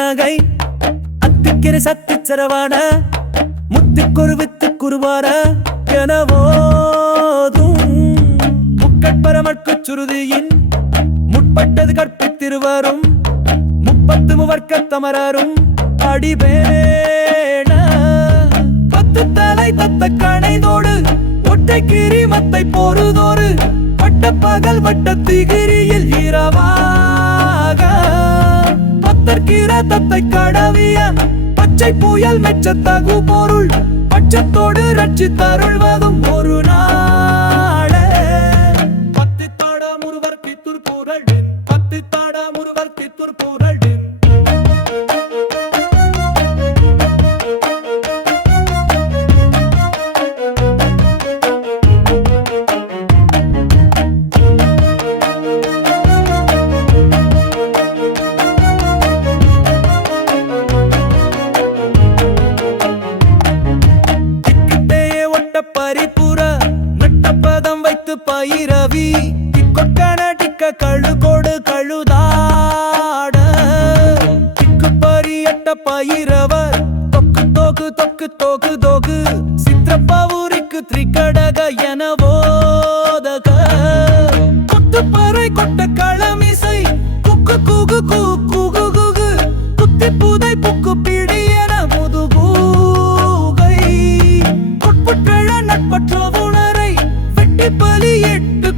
நகை அத்துக்கிற சத்து சரவான முத்துக்கொரு வித்து குருவார எனவோதும். முக்கட்பரமற்கு சுருதியின் முற்பட்டது கற்பித்திருவரும். முப்பத்து முவர்க்க தமரரும் அடிபேண. பத்து தலை தத்த கணைதோடு ஒட்டை கிரிமத்தை பொறுதோறு பட்ட பகல் வட்ட திகிரியில் பத்தற்கிற தத்தை கடவிய பச்சை புயல் மெச்ச தகு பொருள். பச்சத்தோடு ரட்சி தருள்வதும் ஒரு பரிபுற நட்டப்பதம் வைத்து பயிரவி திக்கொக்கன டிக்க கழுகோடு கழுதாட. திக்கு பரியட்ட பயிரவர் தொக்கு தோகு தொக்கு தோகு தோகு சித்திரப்பவுரிக்கு திரிகடக என எட்டு